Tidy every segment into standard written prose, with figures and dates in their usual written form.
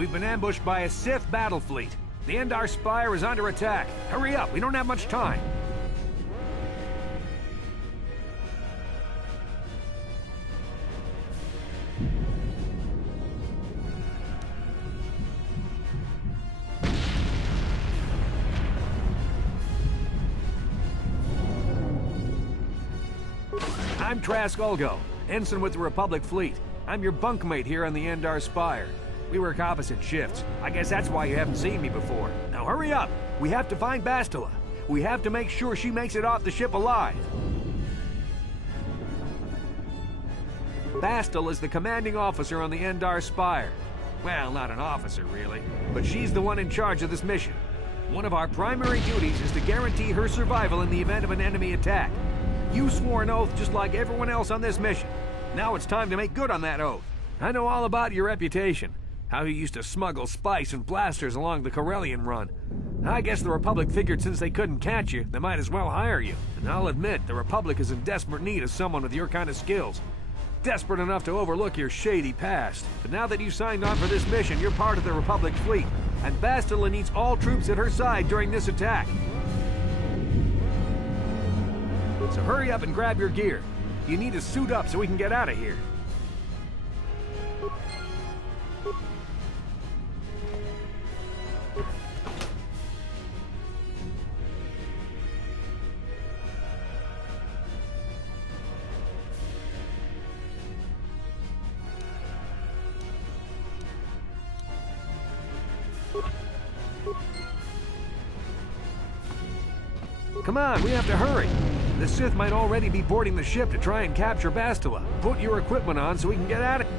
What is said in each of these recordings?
We've been ambushed by a Sith battle fleet. The Endar Spire is under attack. Hurry up, we don't have much time. I'm Trask Ulgo, ensign with the Republic fleet. I'm your bunkmate here on the Endar Spire. We work opposite shifts. I guess that's why you haven't seen me before. Now hurry up! We have to find Bastila. We have to make sure she makes it off the ship alive. Bastila is the commanding officer on the Endar Spire. Well, not an officer, really, but she's the one in charge of this mission. One of our primary duties is to guarantee her survival in the event of an enemy attack. You swore an oath just like everyone else on this mission. Now it's time to make good on that oath. I know all about your reputation. How you used to smuggle spice and blasters along the Corellian run. I guess the Republic figured since they couldn't catch you, they might as well hire you. And I'll admit, the Republic is in desperate need of someone with your kind of skills. Desperate enough to overlook your shady past. But now that you signed on for this mission, you're part of the Republic fleet. And Bastila needs all troops at her side during this attack. So hurry up and grab your gear. You need to suit up so we can get out of here. Come on, we have to hurry. The Sith might already be boarding the ship to try and capture Bastila. Put your equipment on so we can get out of here.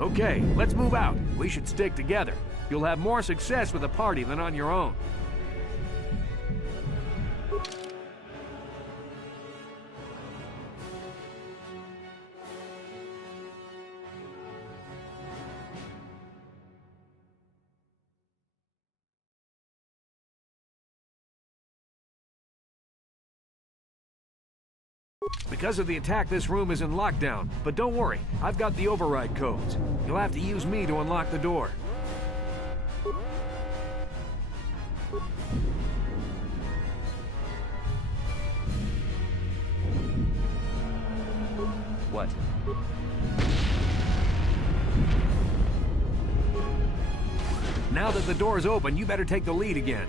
Okay, let's move out. We should stick together. You'll have more success with a party than on your own. Because of the attack, this room is in lockdown. But don't worry, I've got the override codes. You'll have to use me to unlock the door. What? Now that the door's open, you better take the lead again.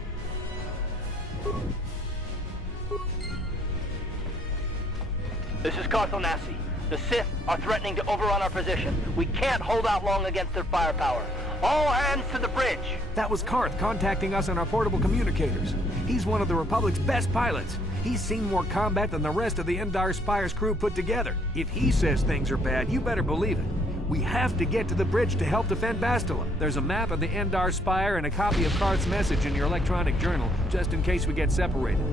This is Carthel Nassi. The Sith are threatening to overrun our position. We can't hold out long against their firepower. All hands to the bridge! That was Karth contacting us on our portable communicators. He's one of the Republic's best pilots. He's seen more combat than the rest of the Endar Spire's crew put together. If he says things are bad, you better believe it. We have to get to the bridge to help defend Bastila. There's a map of the Endar Spire and a copy of Karth's message in your electronic journal, just in case we get separated.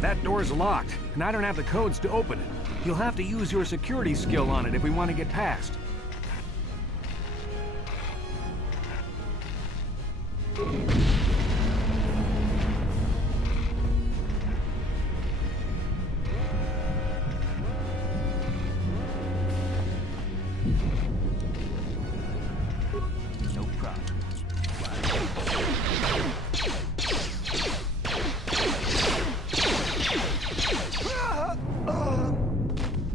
That door's locked, and I don't have the codes to open it. You'll have to use your security skill on it if we want to get past. No problem.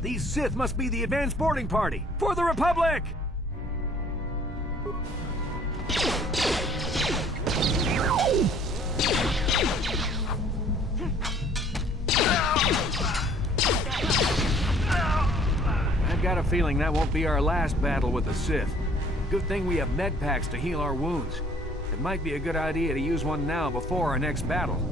These Sith must be the advanced boarding party for the Republic! I've got a feeling that won't be our last battle with the Sith. Good thing we have med packs to heal our wounds. It might be a good idea to use one now before our next battle.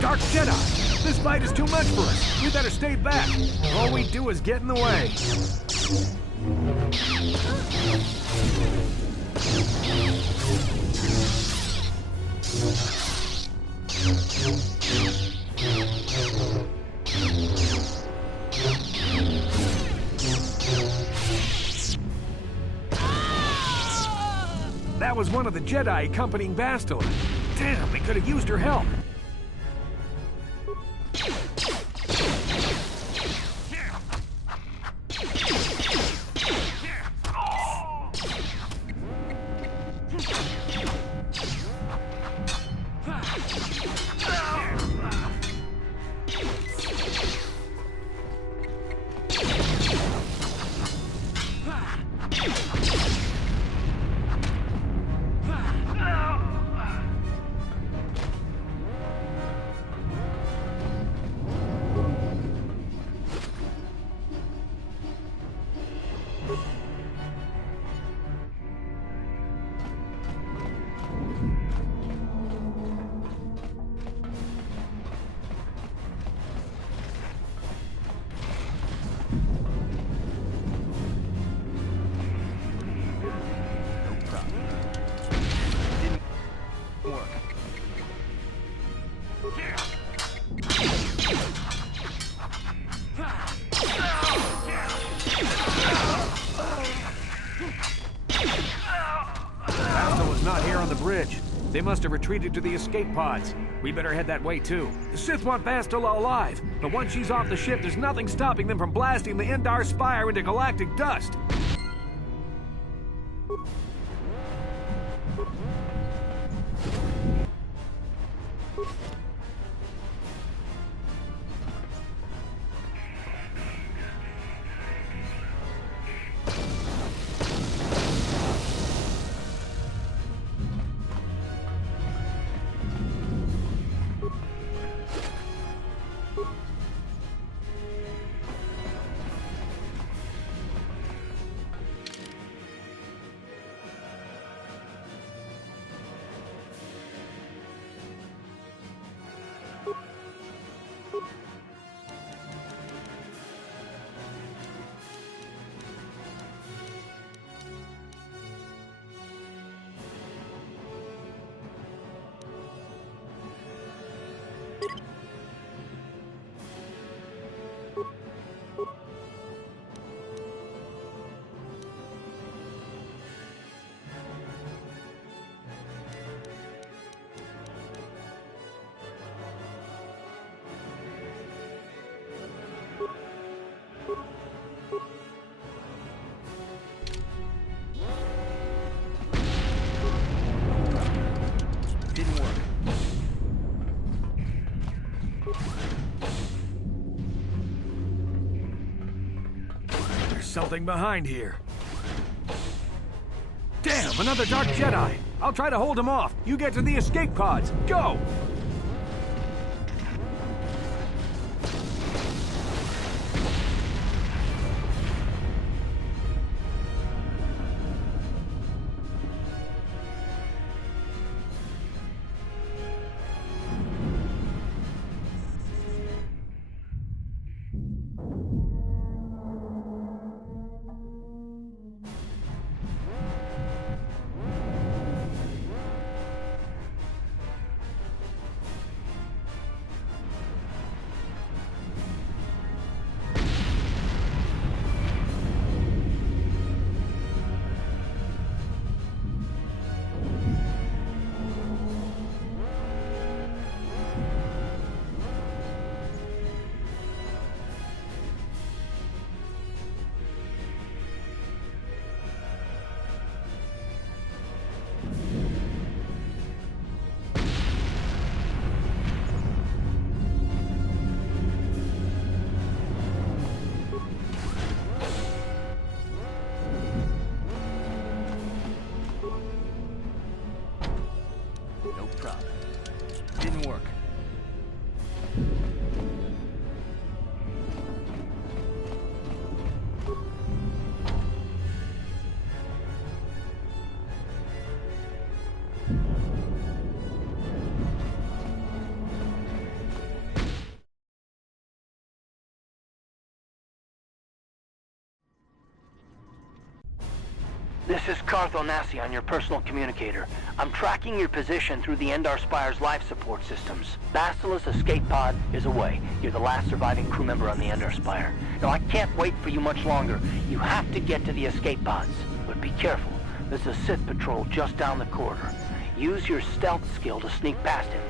Dark Jedi! This fight is too much for us. We better stay back. All we do is get in the way. That was one of the Jedi accompanying Bastila. Damn, we could have used her help. Bastila's not here on the bridge. They must have retreated to the escape pods. We better head that way, too. The Sith want Bastila alive, but once she's off the ship, there's nothing stopping them from blasting the Endar Spire into galactic dust. Something behind here. Damn, another Dark Jedi! I'll try to hold him off. You get to the escape pods. Go! This is Carth Onasi on your personal communicator. I'm tracking your position through the Endar Spire's life support systems. Basilisk escape pod is away. You're the last surviving crew member on the Endar Spire. Now, I can't wait for you much longer. You have to get to the escape pods. But be careful. There's a Sith patrol just down the corridor. Use your stealth skill to sneak past him.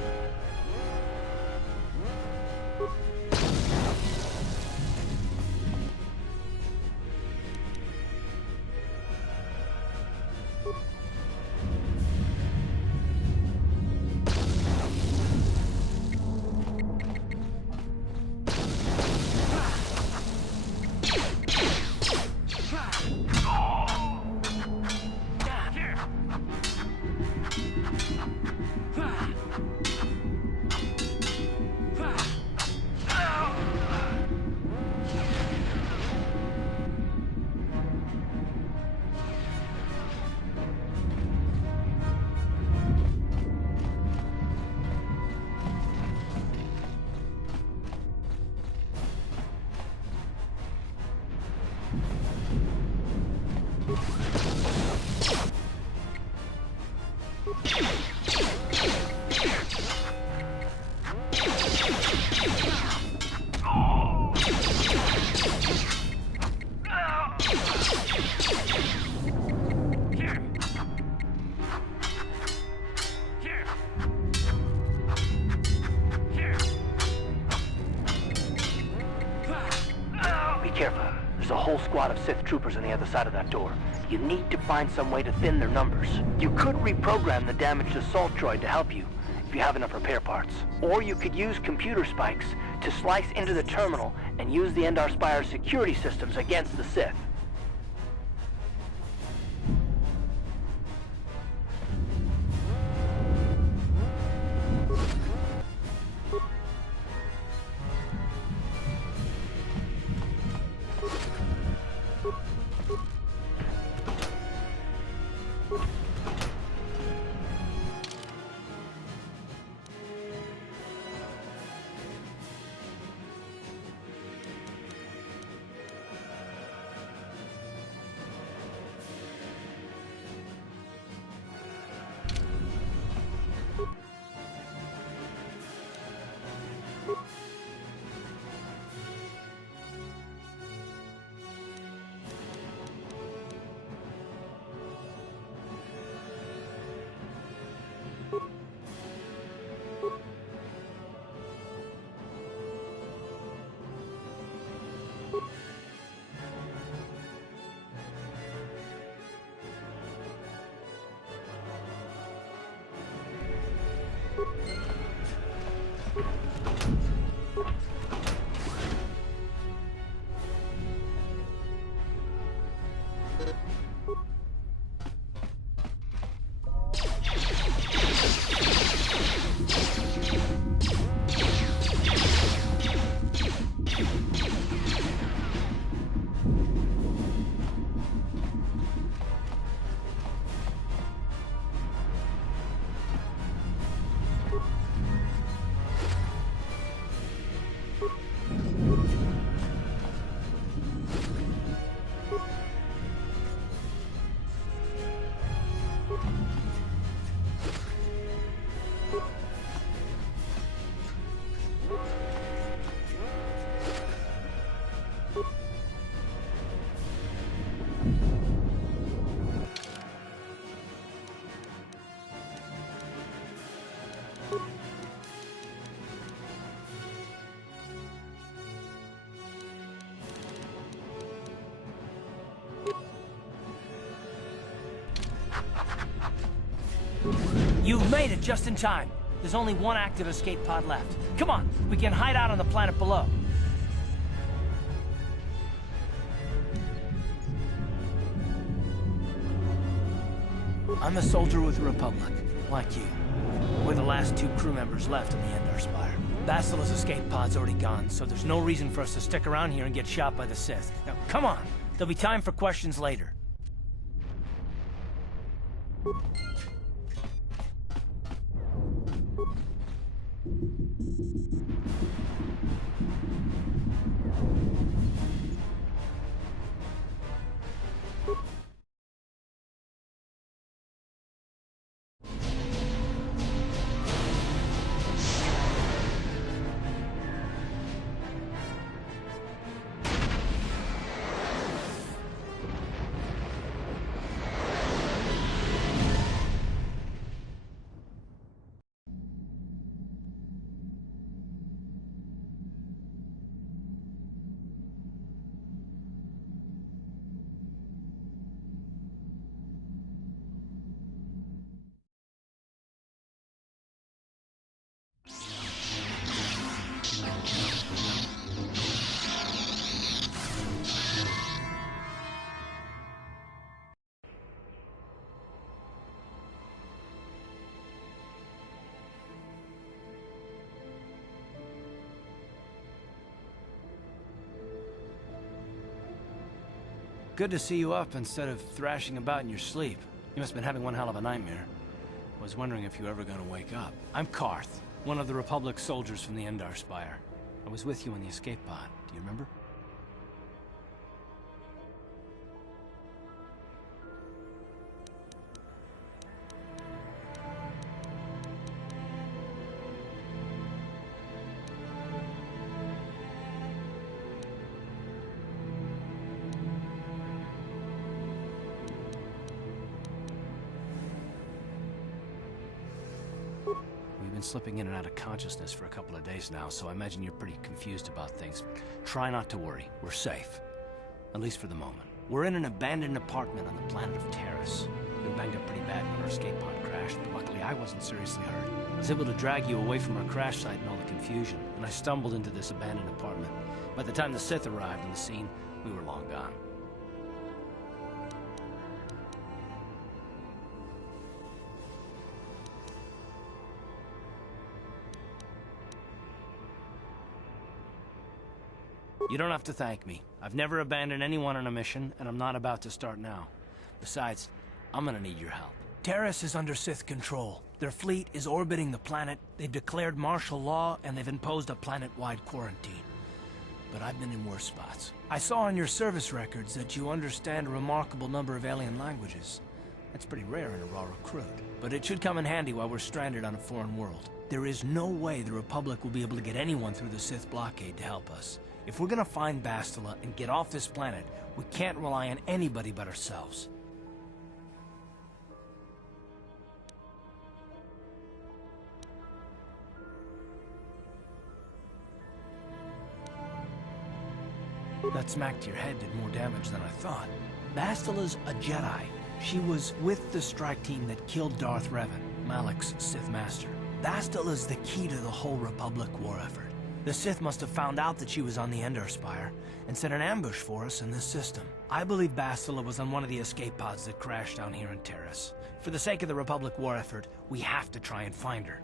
Be careful. There's a whole squad of Sith troopers on the other side of that door. You need to find some way to thin their numbers. You could reprogram the damaged assault droid to help you, if you have enough repair parts. Or you could use computer spikes to slice into the terminal and use the Endar Spire's security systems against the Sith. You've made it just in time. There's only one active escape pod left. Come on, we can hide out on the planet below. I'm a soldier with the Republic, like you. We're the last two crew members left on the Endar Spire. Basilisk's escape pod's already gone, so there's no reason for us to stick around here and get shot by the Sith. Now, come on. There'll be time for questions later. Good to see you up instead of thrashing about in your sleep. You must have been having one hell of a nightmare. Was wondering if you were ever gonna wake up. I'm Karth, one of the Republic soldiers from the Endar Spire. I was with you in the escape pod. Do you remember? We've been slipping in and out of consciousness for a couple of days now, so I imagine you're pretty confused about things. Try not to worry. We're safe. At least for the moment. We're in an abandoned apartment on the planet of Terrace. We were banged up pretty bad when our escape pod crashed, but luckily I wasn't seriously hurt. I was able to drag you away from our crash site and all the confusion, and I stumbled into this abandoned apartment. By the time the Sith arrived on the scene, we were long gone. You don't have to thank me. I've never abandoned anyone on a mission, and I'm not about to start now. Besides, I'm gonna need your help. Terrace is under Sith control. Their fleet is orbiting the planet, they've declared martial law, and they've imposed a planet-wide quarantine. But I've been in worse spots. I saw on your service records that you understand a remarkable number of alien languages. That's pretty rare in a raw recruit. But it should come in handy while we're stranded on a foreign world. There is no way the Republic will be able to get anyone through the Sith blockade to help us. If we're gonna find Bastila and get off this planet, we can't rely on anybody but ourselves. That smack to your head did more damage than I thought. Bastila's a Jedi. She was with the strike team that killed Darth Revan, Malak's Sith Master. Bastila's the key to the whole Republic war effort. The Sith must have found out that she was on the Endar Spire and set an ambush for us in this system. I believe Bastila was on one of the escape pods that crashed down here in Terrace. For the sake of the Republic war effort, we have to try and find her.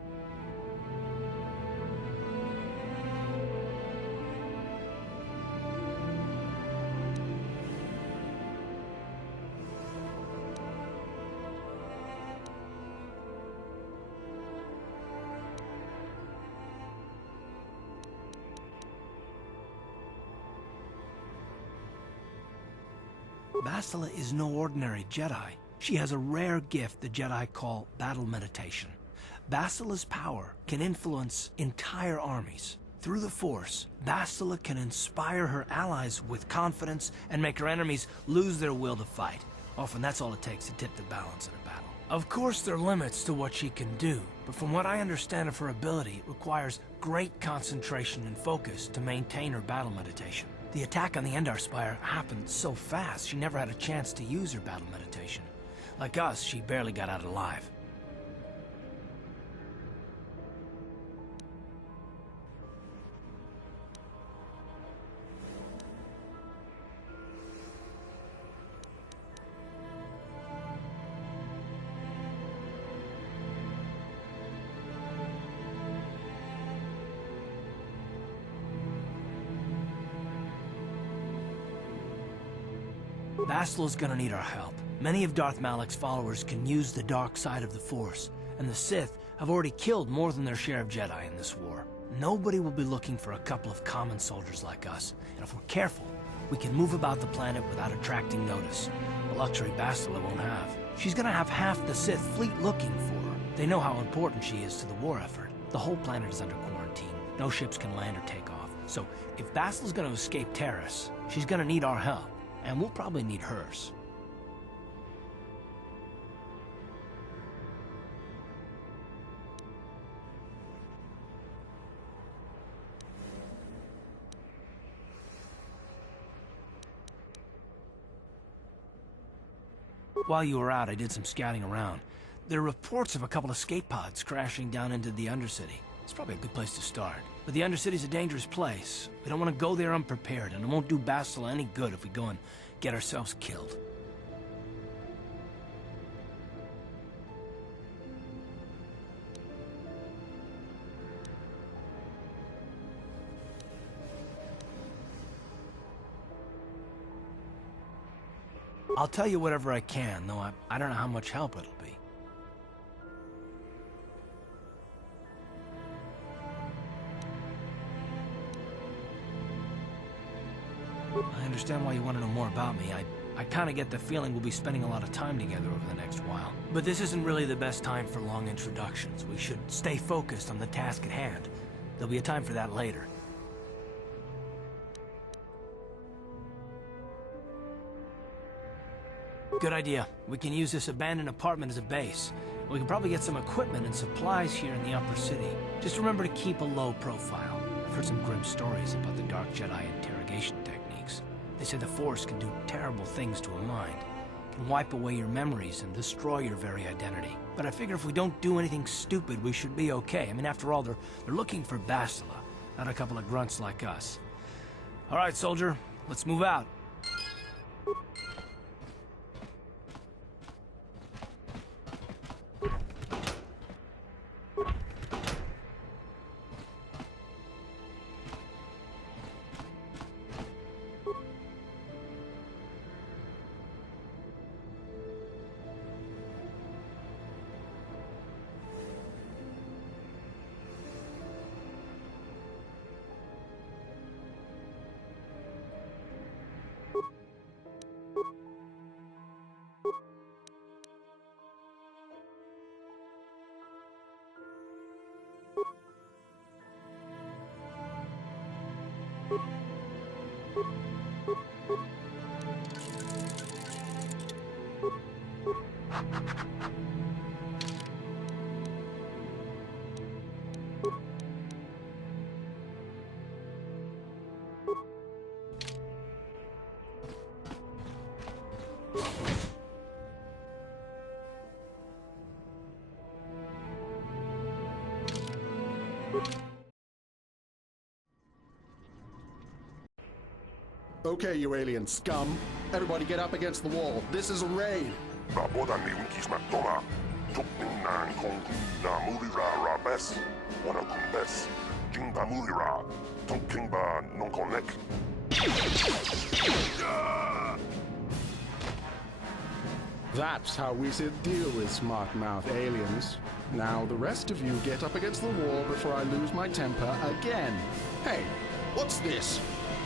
Bastila is no ordinary Jedi. She has a rare gift the Jedi call battle meditation. Bastila's power can influence entire armies. Through the Force, Bastila can inspire her allies with confidence and make her enemies lose their will to fight. Often that's all it takes to tip the balance in a battle. Of course there are limits to what she can do, but from what I understand of her ability, it requires great concentration and focus to maintain her battle meditation. The attack on the Endar Spire happened so fast, she never had a chance to use her battle meditation. Like us, she barely got out alive. Bastila's gonna need our help. Many of Darth Malak's followers can use the dark side of the Force, and the Sith have already killed more than their share of Jedi in this war. Nobody will be looking for a couple of common soldiers like us, and if we're careful, we can move about the planet without attracting notice, a luxury Bastila won't have. She's gonna have half the Sith fleet looking for her. They know how important she is to the war effort. The whole planet is under quarantine. No ships can land or take off. So if Bastila's gonna escape Terrace, she's gonna need our help. And we'll probably need hers. While you were out, I did some scouting around. There are reports of a couple of escape pods crashing down into the Undercity. It's probably a good place to start. But the Undercity's a dangerous place. We don't want to go there unprepared, and it won't do Bastila any good if we go and get ourselves killed. I'll tell you whatever I can, though I don't know how much help it'll be. I understand why you want to know more about me. I kind of get the feeling we'll be spending a lot of time together over the next while. But this isn't really the best time for long introductions. We should stay focused on the task at hand. There'll be a time for that later. Good idea. We can use this abandoned apartment as a base. We can probably get some equipment and supplies here in the upper city. Just remember to keep a low profile. I've heard some grim stories about the Dark Jedi interrogation techniques. They say the Force can do terrible things to a mind. It can wipe away your memories and destroy your very identity. But I figure if we don't do anything stupid, we should be okay. I mean, after all, they're looking for Bastila, not a couple of grunts like us. All right, soldier, let's move out. Okay, you alien scum. Everybody get up against the wall. This is a raid. Raboda ni wikis matoma. Tukning nan kong na mulira rabes. Wana kumbes. Jingba mulira. Tonkingba non konek. That's how we should deal with smart-mouth aliens. Now the rest of you get up against the wall before I lose my temper again. Hey, what's this?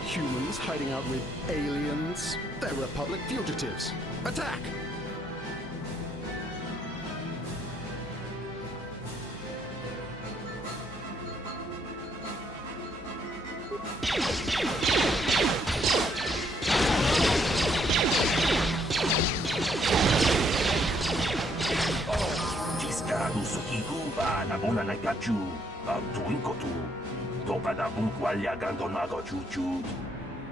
Humans hiding out with aliens? They're Republic fugitives. Attack! Giscado Sukikuba na bona na gachu. Tuinkotu. Topa da bunkwalya gandonago chuchu.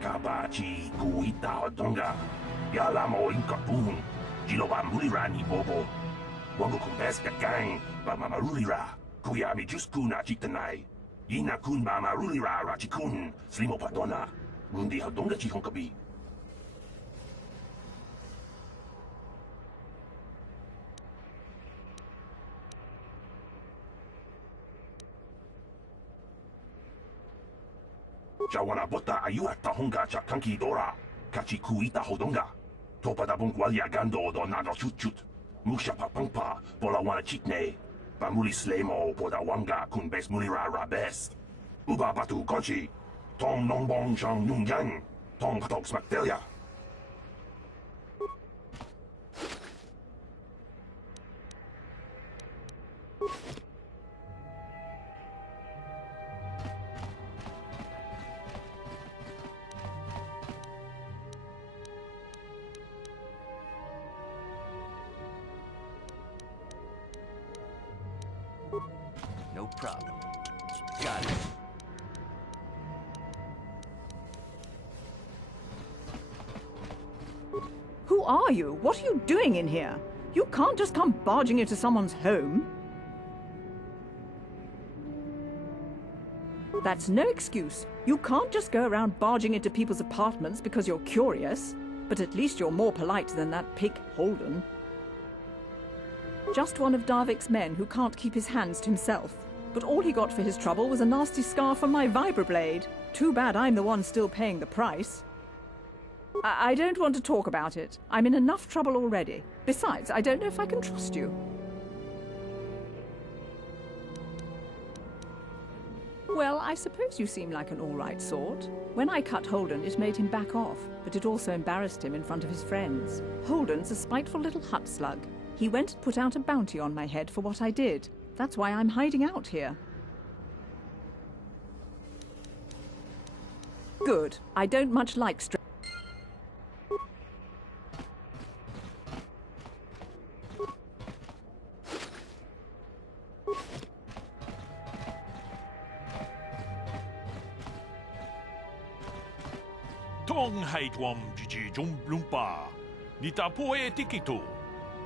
Kabachi kuita odonga. Yalamo inkapun. Jiloba mulirani bobo. Wango kumbeska gang. Ba mamarulira. Kuyami juskuna chitanai. Ina kun ba marulira rachikun. Slimo padona. Rundi hodonga chihonkabi. Jawana bota ayuata honga cha kanki dora. Kachi kuita hodonga. Topa da bunkwalya gando do nado chut. Musha papangpa pola wana chitne. Pamuli slemo poda wanga kun bes mulira rabes. Uba batu konchi. Tong nongbong shang nungyang. Tong patok smaktelia. No problem. Got it. Who are you? What are you doing in here? You can't just come barging into someone's home. That's no excuse. You can't just go around barging into people's apartments because you're curious. But at least you're more polite than that pig Holden. Just one of Darvik's men who can't keep his hands to himself. But all he got for his trouble was a nasty scar from my vibroblade. Too bad I'm the one still paying the price. I don't want to talk about it. I'm in enough trouble already. Besides, I don't know if I can trust you. Well, I suppose you seem like an all-right sort. When I cut Holden, it made him back off, but it also embarrassed him in front of his friends. Holden's a spiteful little hut slug. He went and put out a bounty on my head for what I did. That's why I'm hiding out here. Good. I don't much like Tong haitwam jiji lumpa. Nita poe tikitu.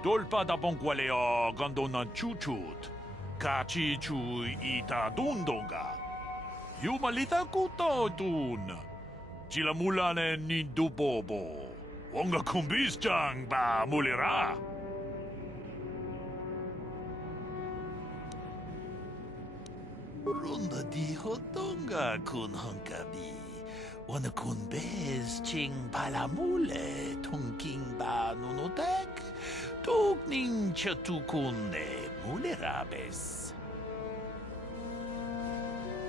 Dolpa da bongwalea gandona chuchut. Kachi chu ita dundonga. Yumalita kuto dun. Chilamulane ni dubobo. Wonga kumbisjang ba mulira. Runda di hotonga kun honkabi. Wana kun bez ching palamule tongking ba nunotek. Tugning chatukunne mulerabes.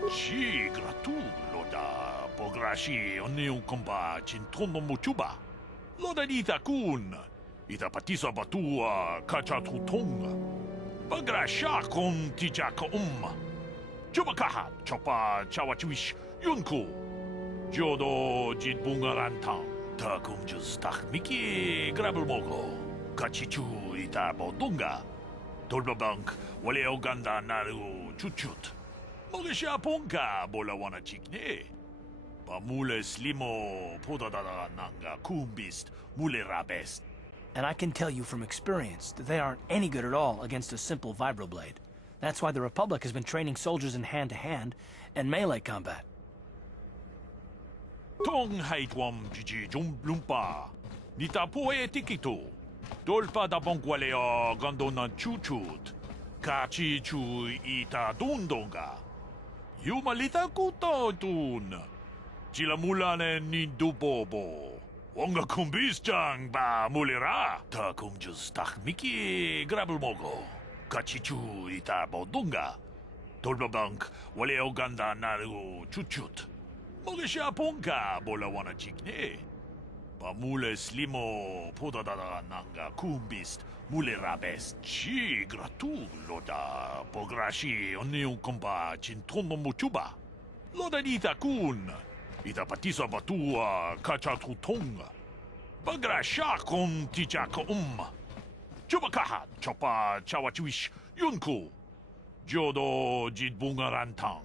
Chi gratulo da pograshi oniu komba chintono muchuba. Loda ita kun. Ita patisa batua kachatutonga. Pagrasha kon tijaka Chubakaha chopa chawachiwish yunku. Jodo jitbungarantang. Takum justak miki grabelmogo. Kachichu ita bodunga. Dolbabank wale oganda naru chuchut. Mogesha ponka bola wana chikne. Pamule slimo podadada nanga kumbist mule rabest. And I can tell you from experience that they aren't any good at all against a simple vibroblade. That's why the Republic has been training soldiers in hand-to-hand and melee combat. Tong haitwam jiji lumpa. Nita poe tikitu. Dolpa da bongwalea gandona chuchut. Kachi chu ita dundonga. Yumalita kuto dun. Chilamulane ni dubobo. Wonga kumbisjang ba mulira. Takum justak miki grabelmogo. Kachichu ita bodunga. Dolbabank wale oganda naru chuchut. Mogesha ponka bola wana chikne. Pamule slimo podadada nanga kumbist mule rabest. Chi gratu loda pograshi oniu komba chintono muchuba. Loda nita kun. Ita patisa batua kachatutonga. Pagrasha kon tijaka Chubakaha chopa chawachiwish yunku. Jodo jitbungarantang.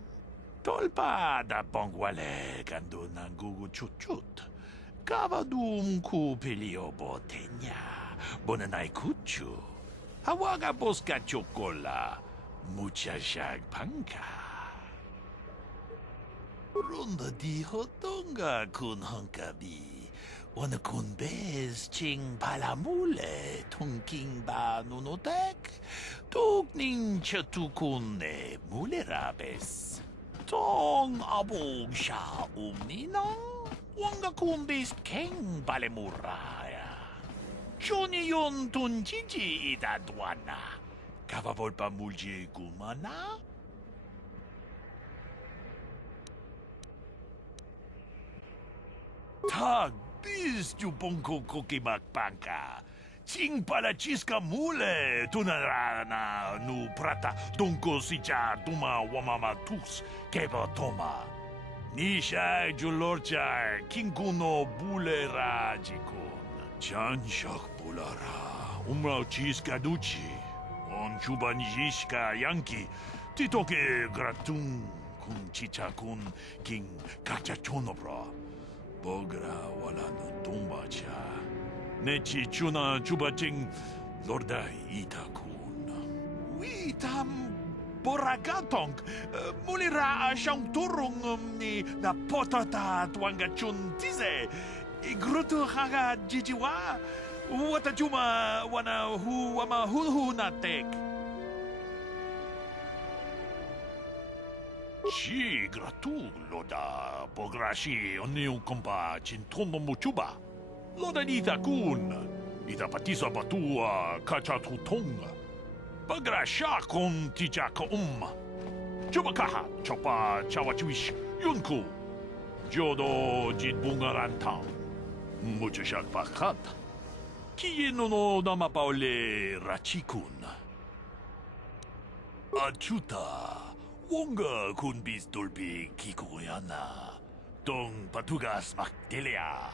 Tolpa da bongwale gando nangugu chuchut. Kavadum ku pilio botenya. Bonanai kuchu. Hawaga boska chokola. Mucha shag panka. Runda di hotonga kun honkabi. Wana kun bez ching palamule tongking ba nunotek. Tugning chatukunne mulerabes. Tong abog sha umninang. Wanga kun bez keng balemuraya. Johnny yon tunjiji idadwana. Kavavolpa mulje gumana. Tag bis ju bonko kokimak panka. Ching pala chiska mule tunarana nu prata donko sicha duma wamama tus keba toma. Nisha julorcha kinkuno bule rajikon. Chanshak bulara umrao chiska duchi. On chuban jishka yanki titoke gratun kun chicha kun king kachachonobra. Bogra wala no tumbacha. Nechi chuna chubaching lorda itakun. Witam boragatong. Mulira siyang turong ni na potata tuanga chun tize. Igruto haga jijiwa. Wata chuma wana hu wama hulhu natek. Chi gratu loda pograshi oniu kompa chintono muchuba. Lodan ita kun. Ita patisa batua kacha tutong. Pagrasha kon tija ka Chubakaha chopa chawachuish yunku. Jodo jit bungarantang. Mucho shakpakat. Kieno no namapaole rachikun. Achuta. Wonga kun bis dolpi kikoyana. Dong patugas makdelia.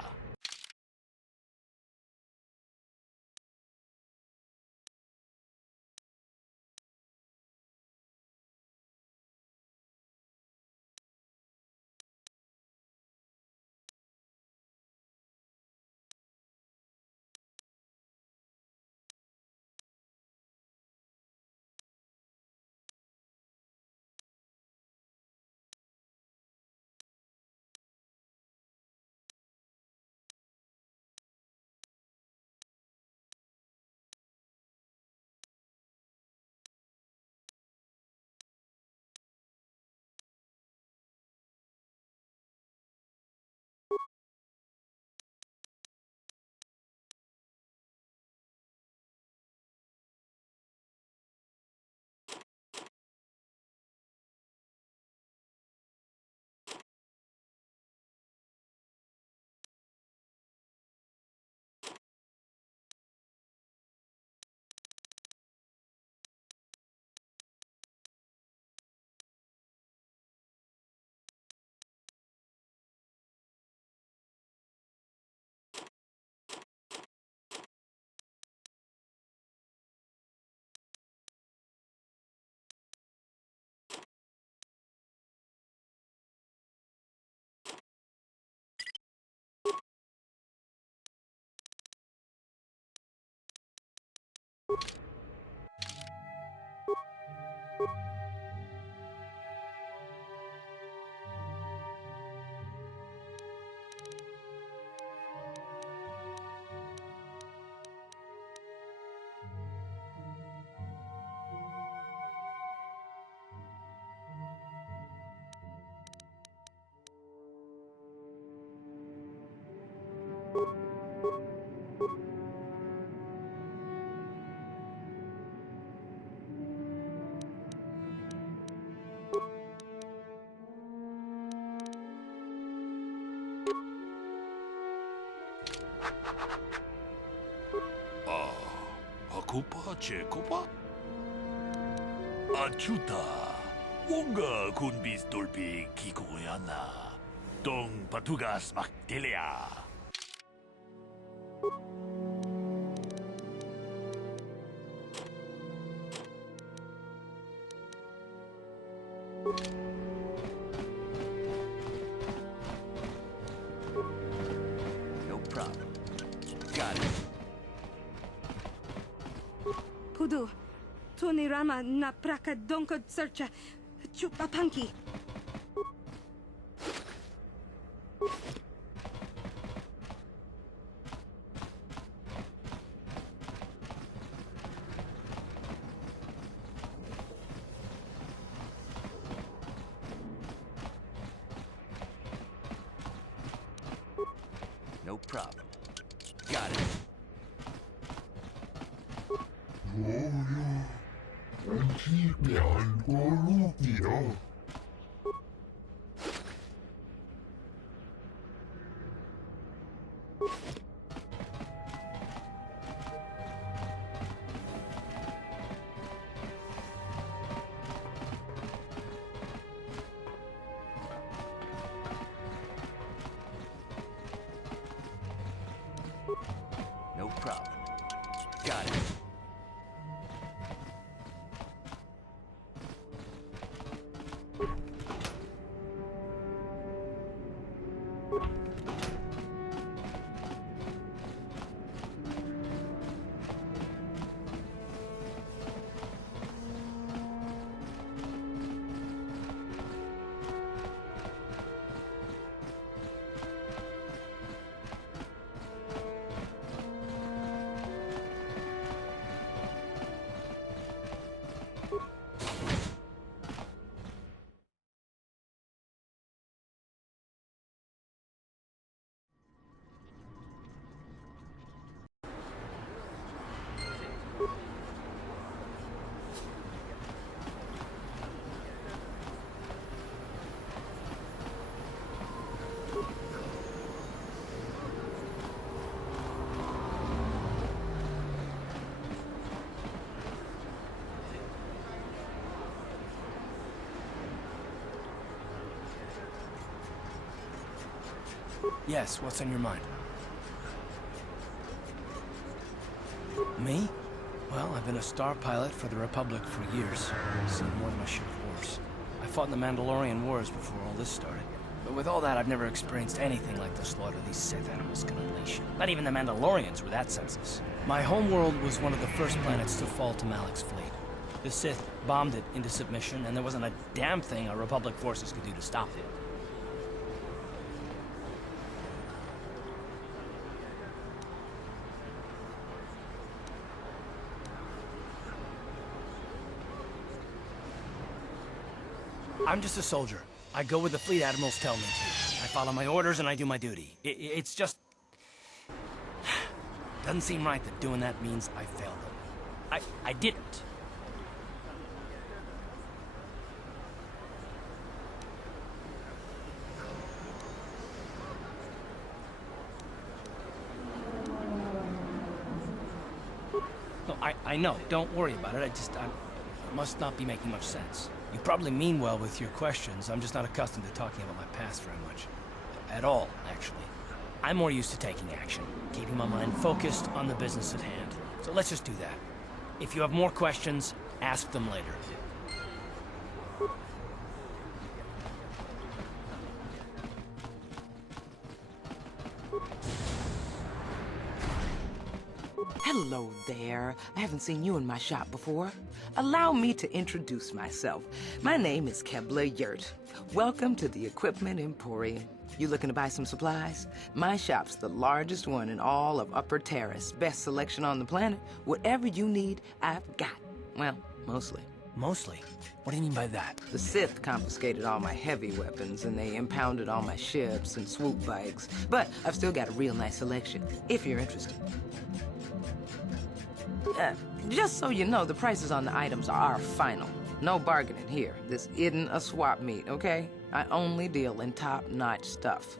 Hakupa Chekopa? Achuta. Wonga kun bis dolpi kikoyana. Dong patugas makdelia. No problem. Got it. Pudu, Tunirama na praka donko searcha chupapanki. No problem. Got it. No problem. Got it. Yes, what's on your mind? Me? Well, I've been a star pilot for the Republic for years. Seen more than my share of wars. I fought in the Mandalorian Wars before all this started. But with all that, I've never experienced anything like the slaughter these Sith animals can unleash. Not even the Mandalorians were that senseless. My homeworld was one of the first planets to fall to Malak's fleet. The Sith bombed it into submission, and there wasn't a damn thing our Republic forces could do to stop it. I'm just a soldier. I go where the fleet admirals tell me to. I follow my orders and I do my duty. It's just... doesn't seem right that doing that means I failed them. I didn't. No, I know. Don't worry about it. I must not be making much sense. You probably mean well with your questions. I'm just not accustomed to talking about my past very much. At all, actually. I'm more used to taking action, keeping my mind focused on the business at hand. So let's just do that. If you have more questions, ask them later. Hello there. I haven't seen you in my shop before. Allow me to introduce myself. My name is Kebla Yurt. Welcome to the Equipment Emporium. You looking to buy some supplies? My shop's the largest one in all of Upper Terrace. Best selection on the planet. Whatever you need, I've got. Well, mostly. Mostly? What do you mean by that? The Sith confiscated all my heavy weapons, and they impounded all my ships and swoop bikes. But I've still got a real nice selection, if you're interested. Just so you know, the prices on the items are final. No bargaining here. This isn't a swap meet, okay? I only deal in top-notch stuff.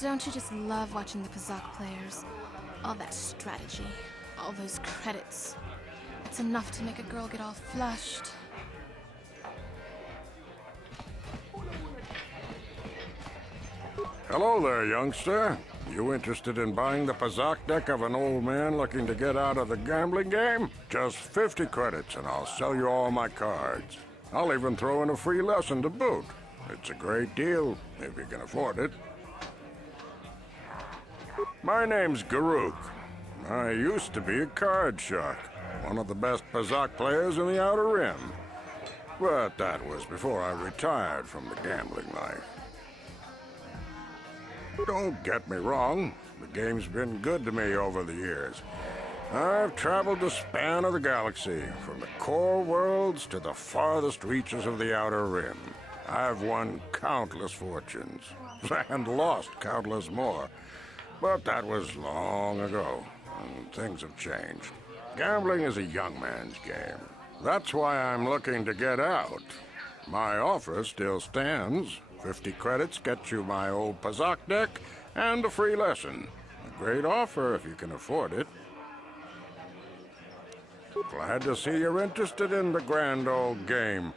Don't you just love watching the Pazaak players? All that strategy, all those credits. It's enough to make a girl get all flushed. Hello there, youngster. You interested in buying the Pazaak deck of an old man looking to get out of the gambling game? Just 50 credits and I'll sell you all my cards. I'll even throw in a free lesson to boot. It's a great deal, if you can afford it. My name's Garuk. I used to be a card shark, one of the best Pazak players in the Outer Rim. But that was before I retired from the gambling life. Don't get me wrong, the game's been good to me over the years. I've traveled the span of the galaxy, from the core worlds to the farthest reaches of the Outer Rim. I've won countless fortunes, and lost countless more. But that was long ago, and things have changed. Gambling is a young man's game. That's why I'm looking to get out. My offer still stands. 50 credits gets you my old Pazak deck and a free lesson. A great offer if you can afford it. Glad to see you're interested in the grand old game.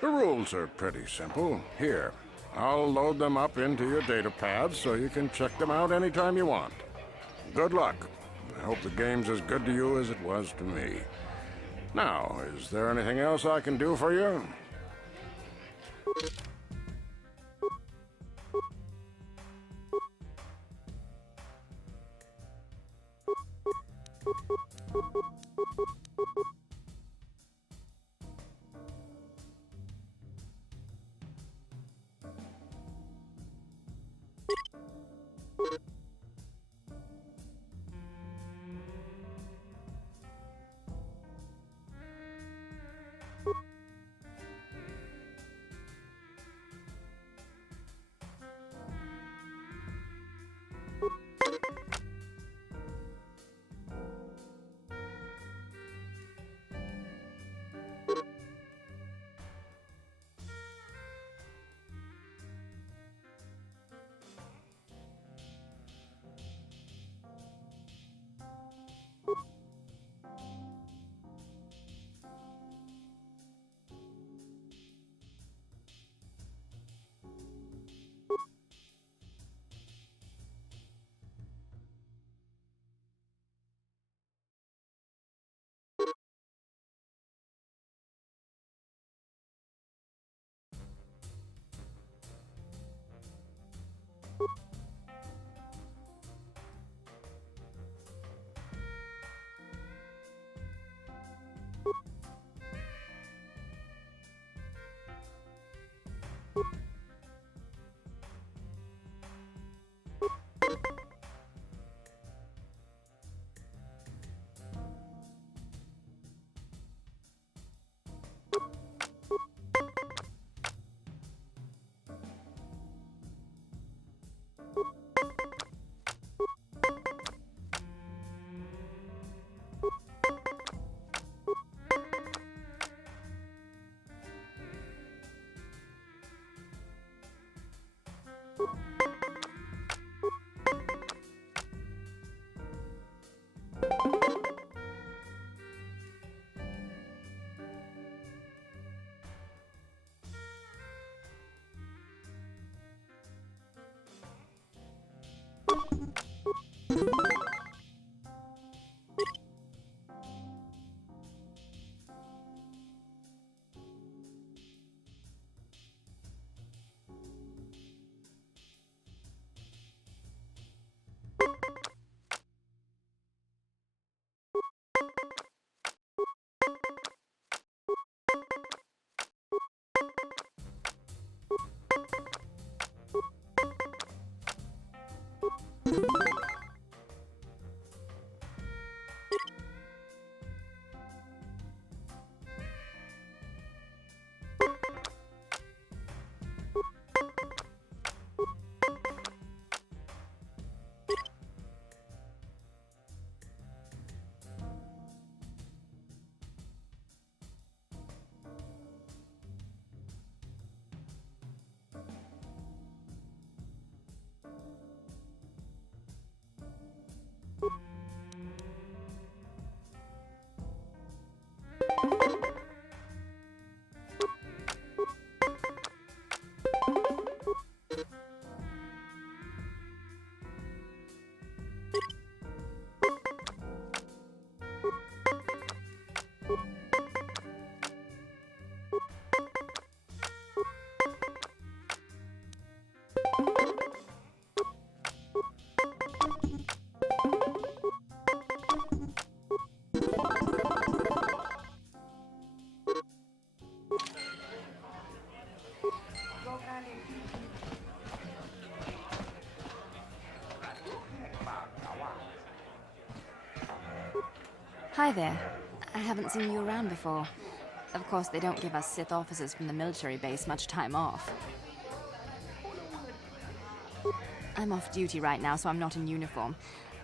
The rules are pretty simple. Here, I'll load them up into your data pads so you can check them out anytime you want. Good luck. I hope the game's as good to you as it was to me. Now, is there anything else I can do for you? Hi there. I haven't seen you around before. Of course, they don't give us Sith officers from the military base much time off. I'm off duty right now, so I'm not in uniform.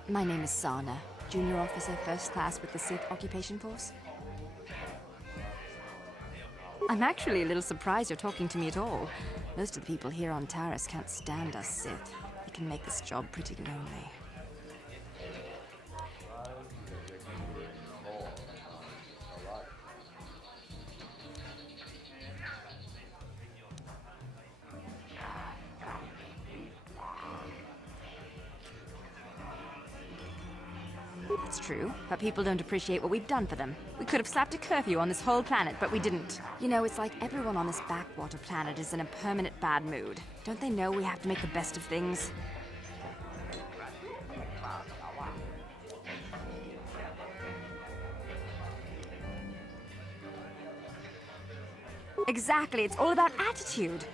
My name is Sana, junior officer, first class with the Sith Occupation Force. I'm actually a little surprised you're talking to me at all. Most of the people here on Taris can't stand us Sith. It can make this job pretty lonely. It's true, but people don't appreciate what we've done for them. We could have slapped a curfew on this whole planet, but we didn't. You know, it's like everyone on this backwater planet is in a permanent bad mood. Don't they know we have to make the best of things? Exactly, it's all about attitude.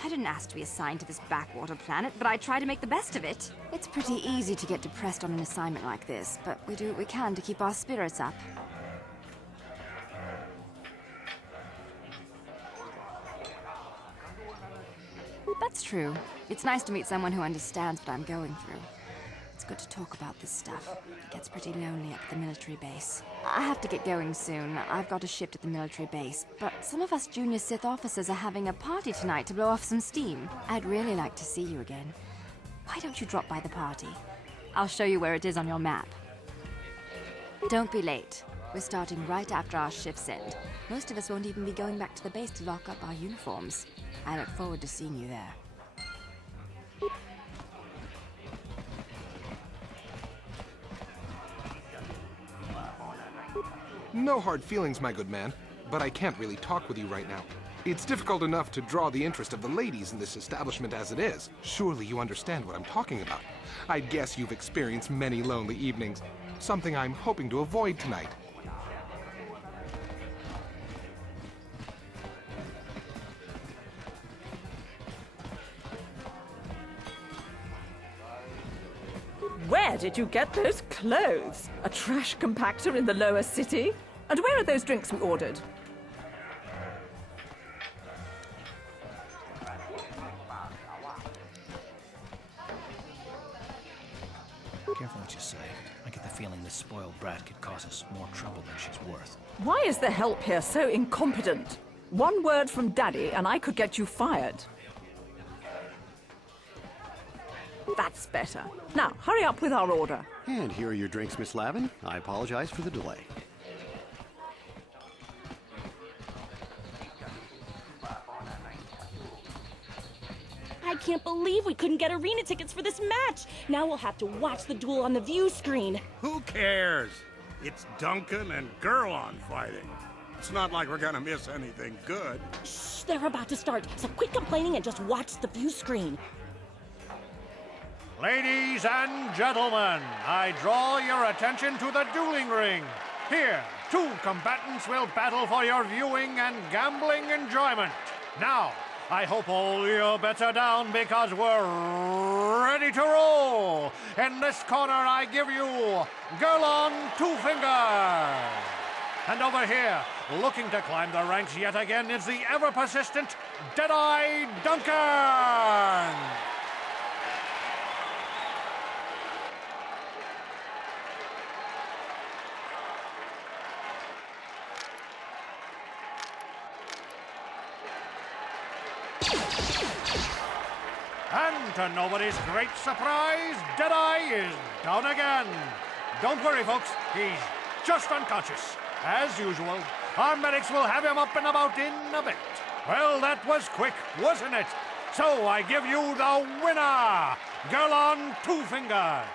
I didn't ask to be assigned to this backwater planet, but I try to make the best of it. It's pretty easy to get depressed on an assignment like this, but we do what we can to keep our spirits up. That's true. It's nice to meet someone who understands what I'm going through. It's good to talk about this stuff. It gets pretty lonely at the military base. I have to get going soon. I've got a shift at the military base, but some of us junior Sith officers are having a party tonight to blow off some steam. I'd really like to see you again. Why don't you drop by the party? I'll show you where it is on your map. Don't be late. We're starting right after our shifts end. Most of us won't even be going back to the base to lock up our uniforms. I look forward to seeing you there. No hard feelings, my good man, but I can't really talk with you right now. It's difficult enough to draw the interest of the ladies in this establishment as it is. Surely you understand what I'm talking about. I guess you've experienced many lonely evenings, something I'm hoping to avoid tonight. Where did you get those clothes? A trash compactor in the lower city? And where are those drinks we ordered? Careful what you say. I get the feeling this spoiled brat could cause us more trouble than she's worth. Why is the help here so incompetent? One word from Daddy and I could get you fired. That's better. Now, hurry up with our order. And here are your drinks, Miss Lavin. I apologize for the delay. I can't believe we couldn't get arena tickets for this match. Now we'll have to watch the duel on the view screen. Who cares? It's Duncan and Gurlon fighting. It's not like we're gonna miss anything good. Shh, they're about to start, so quit complaining and just watch the view screen. Ladies and gentlemen, I draw your attention to the dueling ring. Here, two combatants will battle for your viewing and gambling enjoyment. Now, I hope all your bets are down because we're ready to roll. In this corner, I give you Gurlon Two Fingers. And over here, looking to climb the ranks yet again, is the ever-persistent Deadeye Duncan. And to nobody's great surprise, Deadeye is down again. Don't worry, folks. He's just unconscious. As usual, our medics will have him up and about in a bit. Well, that was quick, wasn't it? So I give you the winner, Gurlon Two Fingers.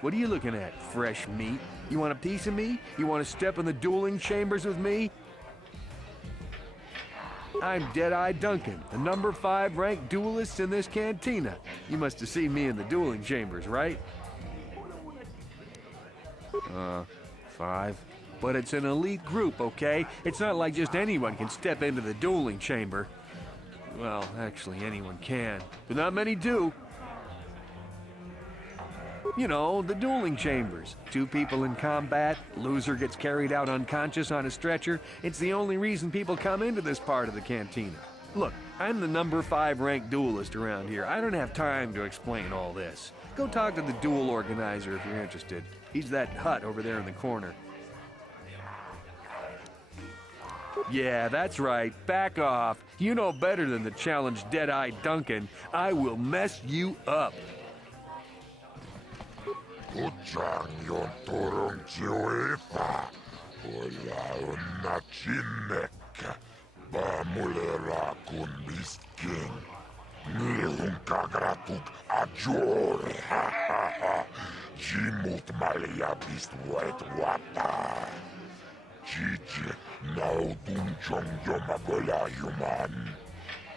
What are you looking at, fresh meat? You want a piece of me? You want to step in the dueling chambers with me? I'm Deadeye Duncan, the number 5 ranked duelist in this cantina. You must have seen me in the dueling chambers, right? 5. But it's an elite group, okay? It's not like just anyone can step into the dueling chamber. Well, actually, anyone can, but not many do. You know, the dueling chambers. 2 people in combat, loser gets carried out unconscious on a stretcher. It's the only reason people come into this part of the cantina. Look, I'm the number 5 ranked duelist around here. I don't have time to explain all this. Go talk to the duel organizer if you're interested. He's that hut over there in the corner. Yeah, that's right. Back off. You know better than to challenge Dead-Eye Duncan. I will mess you up. Kutsang turun UEFA. Wala na chinek. Bamulera kun bisking. Nihun kagratuk ajor. Jimut malia bist wet wapa. Cici naudun chong yoma bola yuman.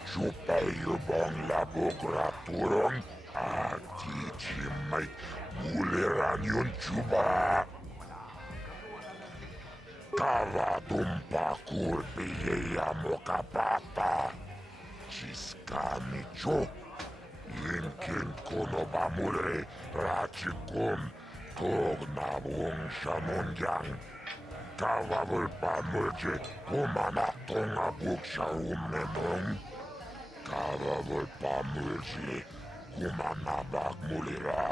Chupay yubong labograturon. Cici may buleran yun chuba. Kava dumpa kurpiyeya mokapata. Ciskami chok. Yinkin kono bamule rachikun. Tog nabung shamunjang. Kavavul pamulje kumana tonga buksha umenong. Kavavul pamulje kumana bakmulira.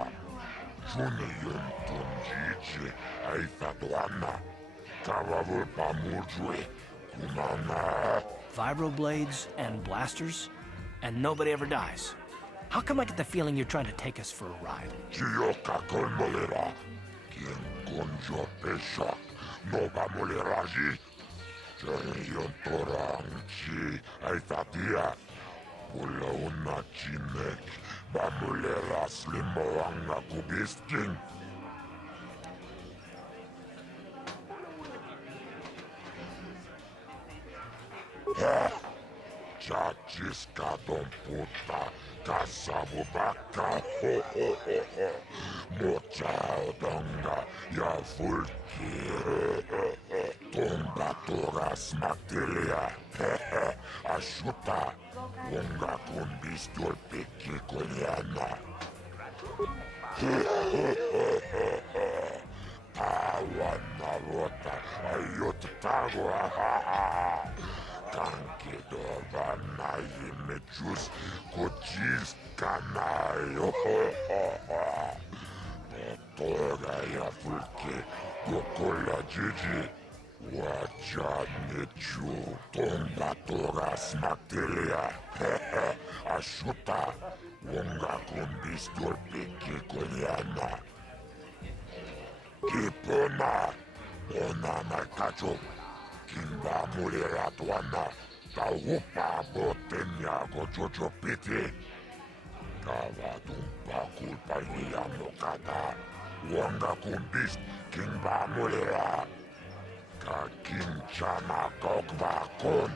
Juniyun tunjiche aifatuana. Kavavul pamulje kumana. Vibroblades and blasters, and nobody ever dies. How come I get the feeling you're trying to take us for a ride? Chiyoka kolmolera. Kien konjo peshak. No bamuleraji. Jerion torang chi aitatia. Pula una chinek. Bamulera slimoanga kubisking. Chachiska don puta. Kasabu baka. Ho ho ho ho. Mochao donga. Ya fulki. Tonga toras materia. Ashuta. Unga kundis dolpiki koreana. Tawana rota. Ayot tago. Kanki dovana imejus. Kochis kanayo. Toga ya fulki. Gokola jiji. Wajanichu tonga toras materia. Ashuta. Unga kundis dolpiki koreana. Kipona. Ona nakacho. Kimba mulera tuana. Taupa botenya gojojo piti. Kava dumpa kulpa iya mokata. Wanga kundis. Kimba mulera. Kakinchana kokba kon.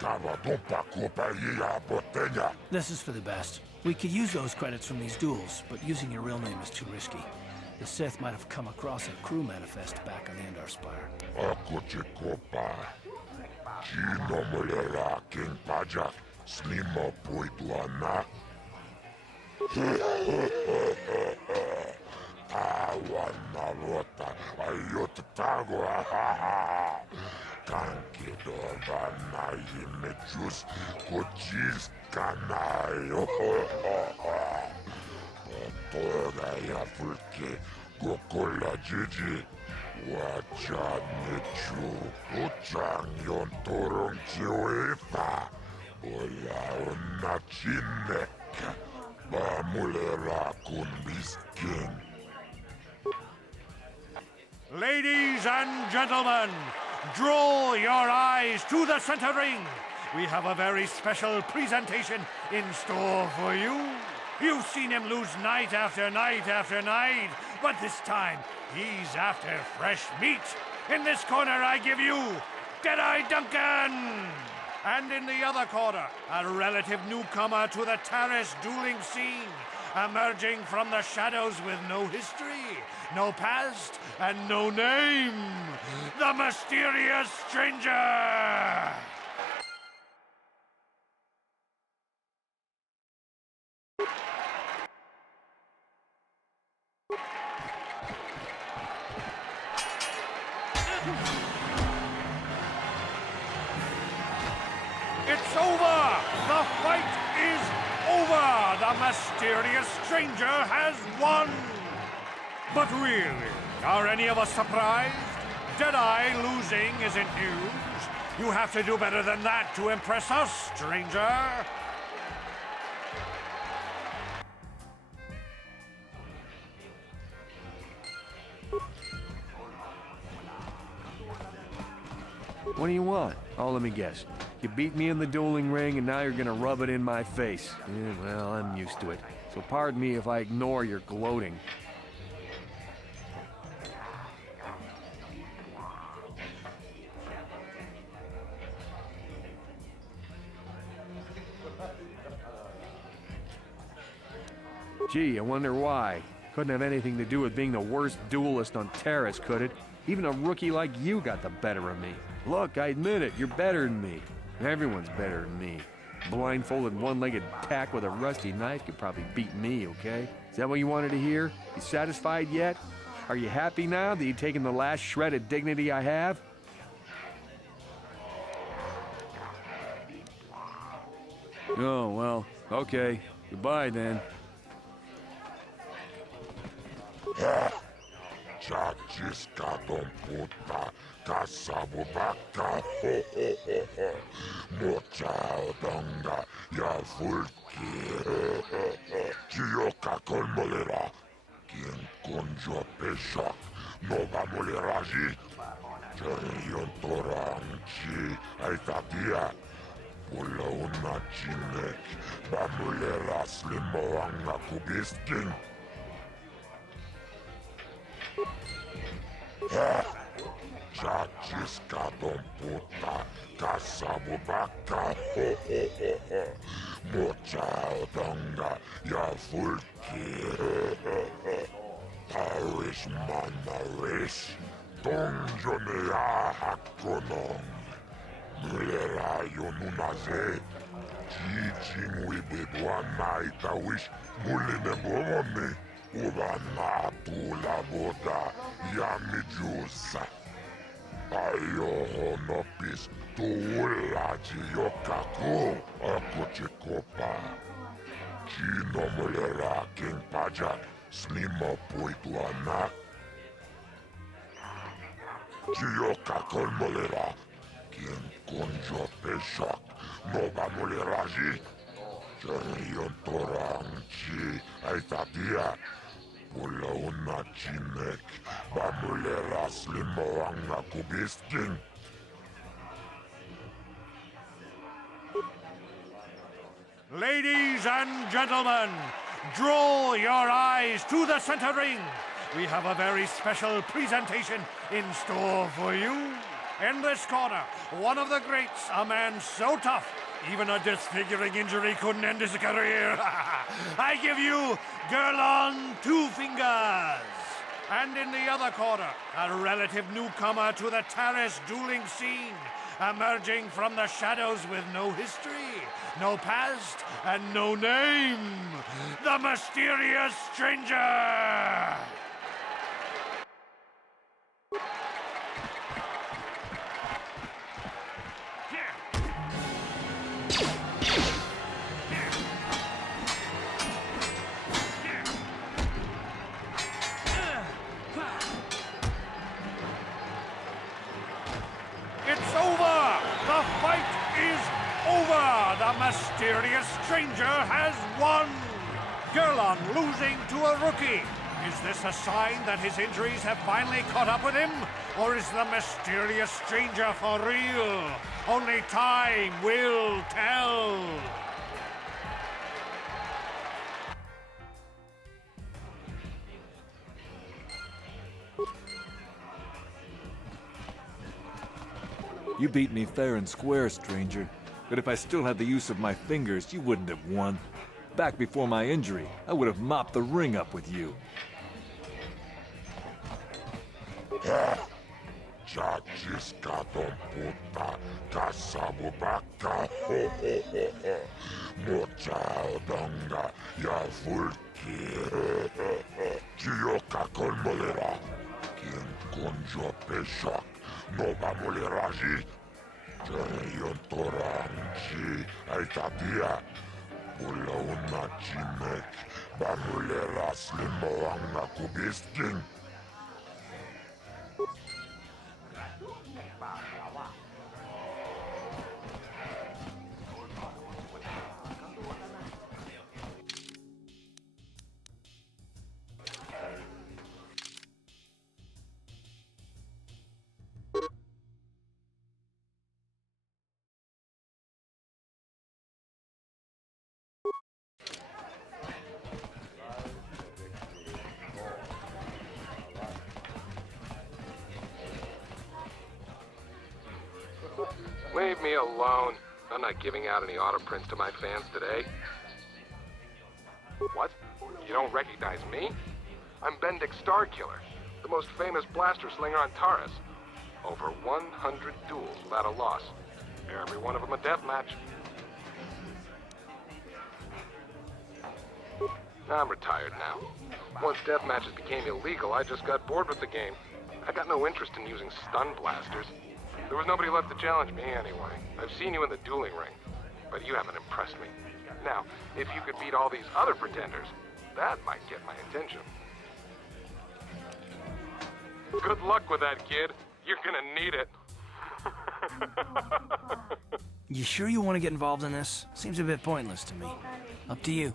Kava dumpa kulpa iya botenya. This is for the best. We could use those credits from these duels, but using your real name is too risky. The Sith might have come across a crew manifest back on the Endar Spire. Akuchikopa. Chino mulera king pajak. Slimo puituana. Tawana rota. Ayot tago. Kanki dovana imejus. Kochis kanayo. Toga ya fulki. Gokola jiji. Wajanichu. Uchang yon torong chiwefa. Ola una chinek. Bamulera kun bisking. Ladies and gentlemen, draw your eyes to the center ring. We have a very special presentation in store for you. You've seen him lose night after night after night, but this time he's after fresh meat. In this corner, I give you Dead-Eye Duncan! And in the other corner, a relative newcomer to the Taris dueling scene, emerging from the shadows with no history, no past, and no name. The mysterious stranger! It's over! The fight is over! The mysterious stranger has won! But really, are any of us surprised? Deadeye losing isn't news. You have to do better than that to impress us, stranger! What do you want? Oh, let me guess. You beat me in the dueling ring, and now you're gonna rub it in my face. Yeah, well, I'm used to it. So pardon me if I ignore your gloating. Gee, I wonder why. Couldn't have anything to do with being the worst duelist on Terrace, could it? Even a rookie like you got the better of me. Look, I admit it, you're better than me. Everyone's better than me. Blindfolded, one-legged tack with a rusty knife could probably beat me, okay? Is that what you wanted to hear? You satisfied yet? Are you happy now that you've taken the last shred of dignity I have? Oh, well, okay. Goodbye, then. Chachiska puta, kasabu baka, ho ho ho ho. Mocha donga, ya fulki. Chioka kolmolera, quien conjo peshak, no va moleraji. Cherion toranchi, aitatia. Pula una chinek, va molera slimoanga kubiskin. Chachiska puta, kasabu baka, ho ho ho ho. Mocha donga, ya fulki. Parish manarish, donjonea hakonong. Mulera yonunaze, chichin wibedwa naitawish, muline bomone. Ubana tula boda yamijusa. Ayo honopis tuula jiyokaku akuchikopa. Chino mulera king pajak slimo puituana. Jiyokakol mulera king konjo peshak noba muleraji. Cherion toranchi aitatia. Pula una chinek, bamulera slimoanga kubiskin. Ladies and gentlemen, draw your eyes to the center ring. We have a very special presentation in store for you. In this corner, one of the greats, a man so tough, even a disfiguring injury couldn't end his career. I give you Gerlon Two Fingers. And in the other corner, a relative newcomer to the Terrace dueling scene, emerging from the shadows with no history, no past, and no name. The mysterious stranger! It's over! The fight is over! The mysterious stranger has won! Gerlon losing to a rookie. Is this a sign that his injuries have finally caught up with him? Or is the mysterious stranger for real? Only time will tell! You beat me fair and square, stranger. But if I still had the use of my fingers, you wouldn't have won. Back before my injury, I would have mopped the ring up with you. Chachiskaton puta, kasabubaka, ho ho ho ho. Mochaodonga, ya fulki. Chioka kolmolera. Quien conjo peshak, no va moleraji. Yon toranchi, aitatia. Pula una chimek, bamulera slimoanga kubisking. Leave me alone. I'm not giving out any auto prints to my fans today. What? You don't recognize me? I'm Bendik Starkiller, the most famous blaster slinger on Taurus. Over 100 duels without a loss. Every one of them a deathmatch. I'm retired now. Once deathmatches became illegal, I just got bored with the game. I got no interest in using stun blasters. There was nobody left to challenge me anyway. I've seen you in the dueling ring, but you haven't impressed me. Now, if you could beat all these other pretenders, that might get my attention. Good luck with that, kid. You're gonna need it. You sure you want to get involved in this? Seems a bit pointless to me. Up to you.